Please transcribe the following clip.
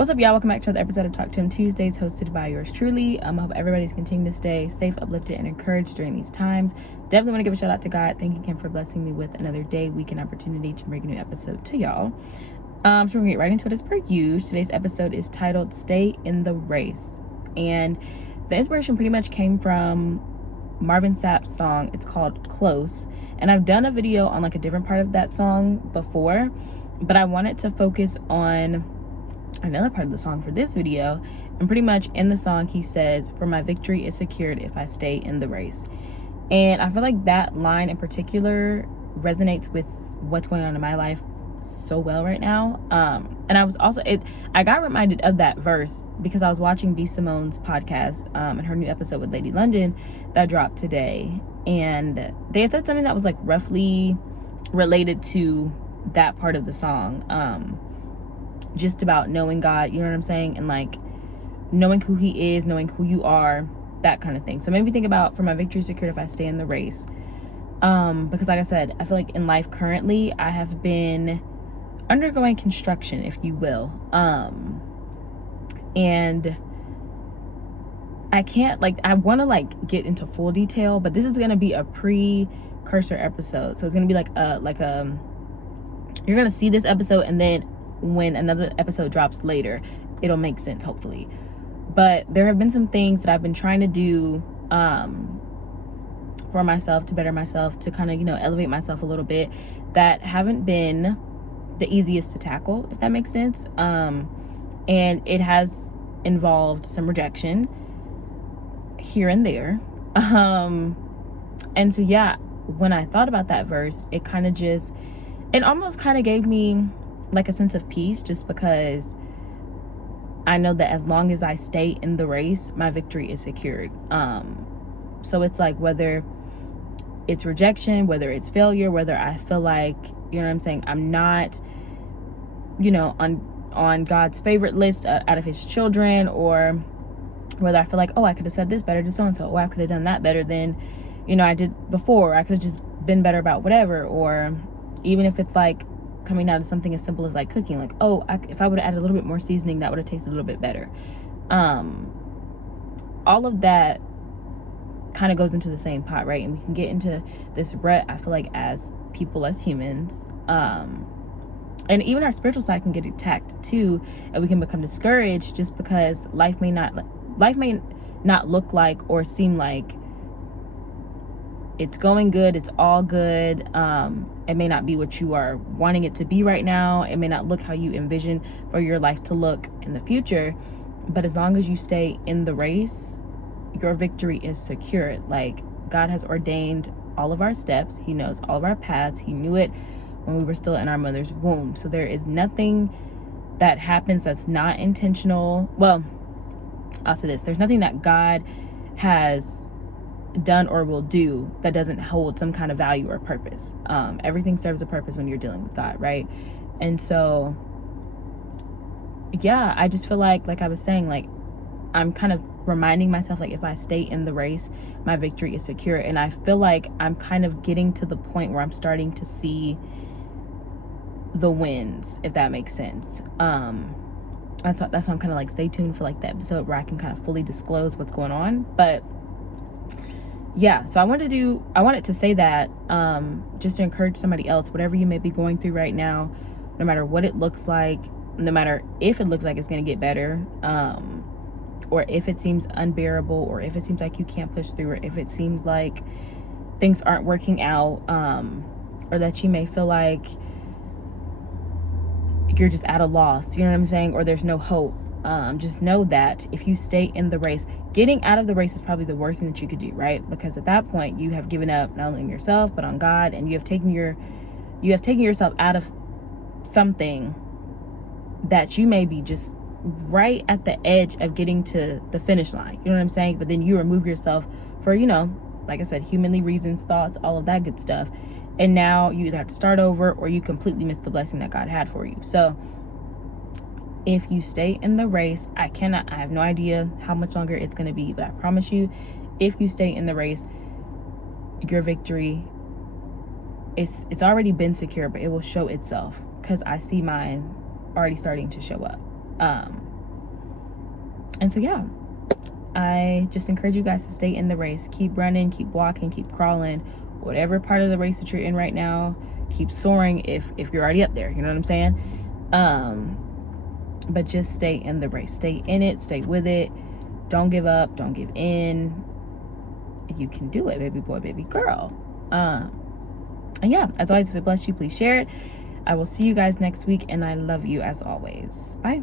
What's up, y'all? Welcome back to another episode of Talk to Him Tuesdays, hosted by yours truly. I hope everybody's continuing to stay safe, uplifted, and encouraged during these times. Definitely want to give a shout out to God. Thank you, for blessing me with another day, week, and opportunity to bring a new episode to y'all. So we're gonna get right into it as per usual. Today's episode is titled "Stay in the Race," and the inspiration pretty much came from Marvin Sapp's song. It's called "Close," and I've done a video on like a different part of that song before, but I wanted to focus on another part of the song for this video. And pretty much in the song he says, "For my victory is secured if I stay in the race." And I feel like that line in particular resonates with what's going on in my life so well right now. And I was also I got reminded of that verse because I was watching B. Simone's podcast and her new episode with Lady London that dropped today, and they had said something that was like roughly related to that part of the song, just about knowing God, you know what I'm saying, and like knowing who he is, knowing who you are, that kind of thing. So it made me think about, for my victory secured if I stay in the race, because like I said, I feel like in life currently I have been undergoing construction, if you will, and I can't, like, I want to like get into full detail, but this is going to be a precursor episode, so it's going to be like a you're going to see this episode, and then when another episode drops later, it'll make sense, hopefully. But there have been some things that I've been trying to do for myself, to better myself, to kind of, you know, elevate myself a little bit, that haven't been the easiest to tackle, if that makes sense. And it has involved some rejection here and there. And so yeah, when I thought about that verse, it almost kind of gave me like a sense of peace, just because I know that as long as I stay in the race, my victory is secured. So it's like, whether it's rejection, whether it's failure, whether I feel like, you know what I'm saying, I'm not, you know, on God's favorite list out of his children, or whether I feel like, oh, I could have said this better to so-and-so, or I could have done that better than, you know, I did before, or I could have just been better about whatever, or even if it's like coming out of something as simple as like cooking, like, oh, if I would have added a little bit more seasoning, that would have tasted a little bit better. All of that kind of goes into the same pot, right? And we can get into this rut, I feel like, as people, as humans, and even our spiritual side can get attacked too, and we can become discouraged just because life may not look like or seem like it's going good, it's all good. It may not be what you are wanting it to be right now. It may not look how you envision for your life to look in the future. But as long as you stay in the race, your victory is secure. Like, God has ordained all of our steps. He knows all of our paths. He knew it when we were still in our mother's womb. So there is nothing that happens that's not intentional. Well, I'll say this. There's nothing that God has done or will do that doesn't hold some kind of value or purpose. Everything serves a purpose when you're dealing with God, right? And so yeah, I just feel like I was saying, like, I'm kind of reminding myself, like, if I stay in the race, my victory is secure. And I feel like I'm kind of getting to the point where I'm starting to see the wins, if that makes sense. That's why I'm kind of like, stay tuned for like the episode where I can kind of fully disclose what's going on. But yeah, so I wanted to say that, just to encourage somebody else, whatever you may be going through right now, no matter what it looks like, no matter if it looks like it's going to get better, or if it seems unbearable, or if it seems like you can't push through, or if it seems like things aren't working out, or that you may feel like you're just at a loss, you know what I'm saying, or there's no hope, just know that if you stay in the race, getting out of the race is probably the worst thing that you could do, right? Because at that point you have given up not only on yourself but on God, and you have taken yourself out of something that you may be just right at the edge of getting to the finish line, you know what I'm saying? But then you remove yourself for, you know, like I said, humanly reasons, thoughts, all of that good stuff, and now you either have to start over or you completely miss the blessing that God had for you. So if you stay in the race, I have no idea how much longer it's going to be, but I promise you, if you stay in the race, your victory it's already been secure, but it will show itself, because I see mine already starting to show up. And so, yeah, I just encourage you guys to stay in the race. Keep running, keep walking, keep crawling. Whatever part of the race that you're in right now, keep soaring if you're already up there. You know what I'm saying? But just stay in the race. Stay in it. Stay with it. Don't give up. Don't give in. You can do it, baby boy, baby girl. And yeah, as always, if it blessed you, please share it. I will see you guys next week, and I love you as always. Bye.